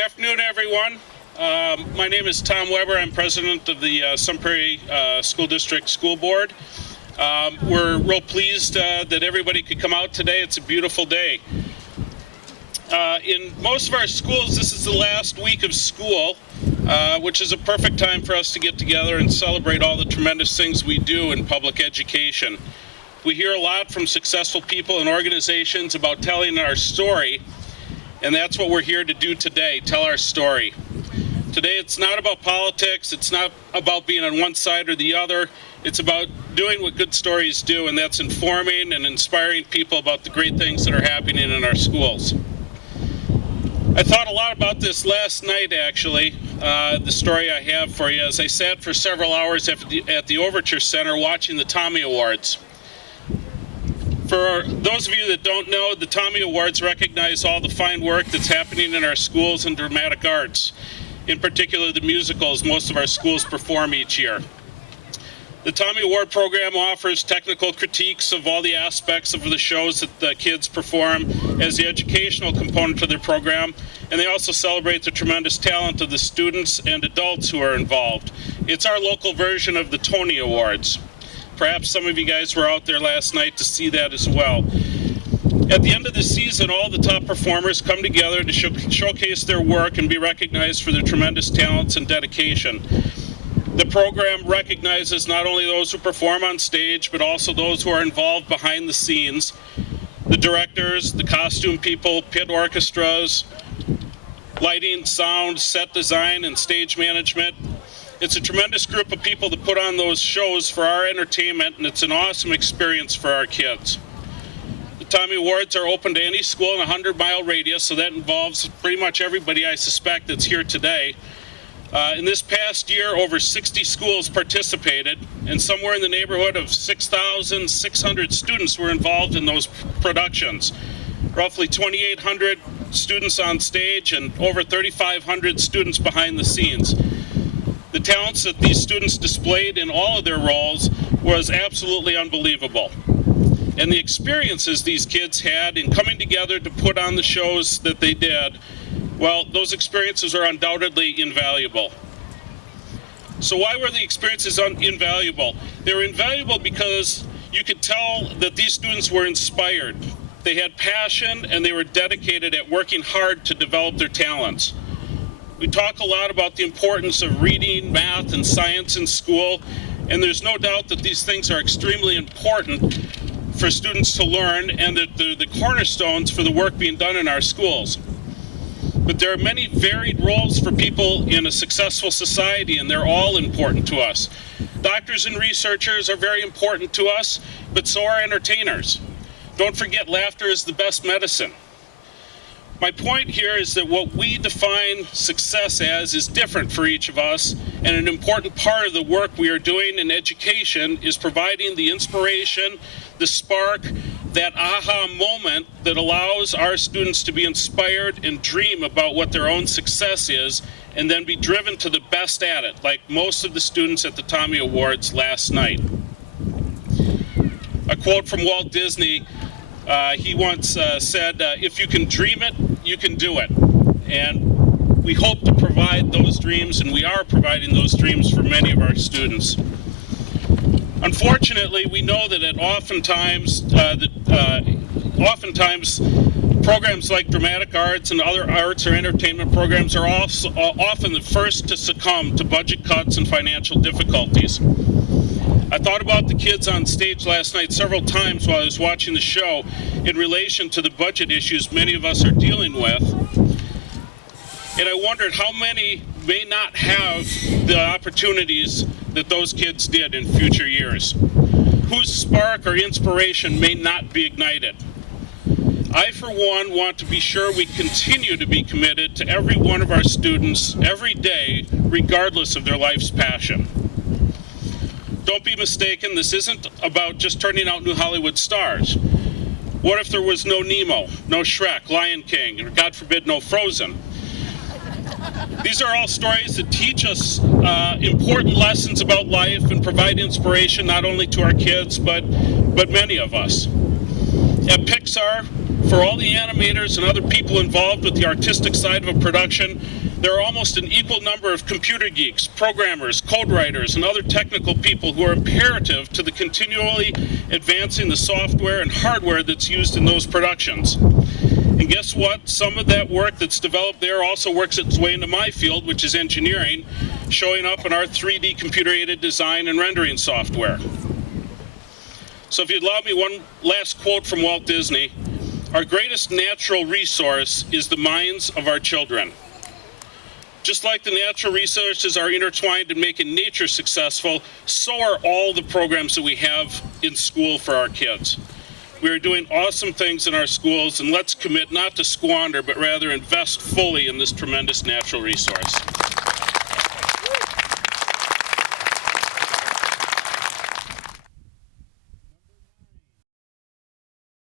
Good afternoon, everyone. My name is Tom Weber. I'm president of the Sun Prairie School District School Board. We're real pleased that everybody could come out today. It's a beautiful day. In most of our schools, this is the last week of school, which is a perfect time for us to get together and celebrate all the tremendous things we do in public education. We hear a lot from successful people and organizations about telling our story, and that's what we're here to do today, tell our story. Today it's not about politics, it's not about being on one side or the other, it's about doing what good stories do, and that's informing and inspiring people about the great things that are happening in our schools. I thought a lot about this last night, actually, the story I have for you, as I sat for several hours at the Overture Center watching the Tommy Awards. For those of you that don't know, the Tommy Awards recognize all the fine work that's happening in our schools and dramatic arts, in particular the musicals most of our schools perform each year. The Tommy Award program offers technical critiques of all the aspects of the shows that the kids perform as the educational component of their program, and they also celebrate the tremendous talent of the students and adults who are involved. It's our local version of the Tony Awards. Perhaps some of you guys were out there last night to see that as well. At the end of the season, all the top performers come together to showcase their work and be recognized for their tremendous talents and dedication. The program recognizes not only those who perform on stage, but also those who are involved behind the scenes. The directors, the costume people, pit orchestras, lighting, sound, set design, and stage management. It's a tremendous group of people that put on those shows for our entertainment, and it's an awesome experience for our kids. The Tommy Awards are open to any school in a 100-mile radius, so that involves pretty much everybody, I suspect, that's here today. In this past year, over 60 schools participated, and somewhere in the neighborhood of 6,600 students were involved in those productions. Roughly 2,800 students on stage and over 3,500 students behind the scenes. The talents that these students displayed in all of their roles was absolutely unbelievable. And the experiences these kids had in coming together to put on the shows that they did, well, those experiences are undoubtedly invaluable. So why were the experiences invaluable? They were invaluable because you could tell that these students were inspired. They had passion and they were dedicated at working hard to develop their talents. We talk a lot about the importance of reading, math, and science in school, and there's no doubt that these things are extremely important for students to learn, and that they're the cornerstones for the work being done in our schools. But there are many varied roles for people in a successful society, and they're all important to us. Doctors and researchers are very important to us, but so are entertainers. Don't forget, laughter is the best medicine. My point here is that what we define success as is different for each of us, and an important part of the work we are doing in education is providing the inspiration, the spark, that aha moment that allows our students to be inspired and dream about what their own success is, and then be driven to the best at it, like most of the students at the Tommy Awards last night. A quote from Walt Disney, he once said, if you can dream it, you can do it. And we hope to provide those dreams, and we are providing those dreams for many of our students. Unfortunately, we know that oftentimes programs like dramatic arts and other arts or entertainment programs are also often the first to succumb to budget cuts and financial difficulties. I thought about the kids on stage last night several times while I was watching the show in relation to the budget issues many of us are dealing with. And I wondered how many may not have the opportunities that those kids did in future years, whose spark or inspiration may not be ignited. I, for one, want to be sure we continue to be committed to every one of our students every day, regardless of their life's passion. Don't be mistaken, this isn't about just turning out new Hollywood stars. What if there was no Nemo, no Shrek, Lion King, or God forbid, no Frozen? These are all stories that teach us important lessons about life and provide inspiration not only to our kids, but many of us. At Pixar, For all the animators and other people involved with the artistic side of a production, there are almost an equal number of computer geeks, programmers, code writers, and other technical people who are imperative to the continually advancing the software and hardware that's used in those productions. And guess what? Some of that work that's developed there also works its way into my field, which is engineering, showing up in our 3D computer-aided design and rendering software. So if you'd allow me one last quote from Walt Disney, "Our greatest natural resource is the minds of our children." Just like the natural resources are intertwined in making nature successful, so are all the programs that we have in school for our kids. We are doing awesome things in our schools, and let's commit not to squander, but rather invest fully in this tremendous natural resource.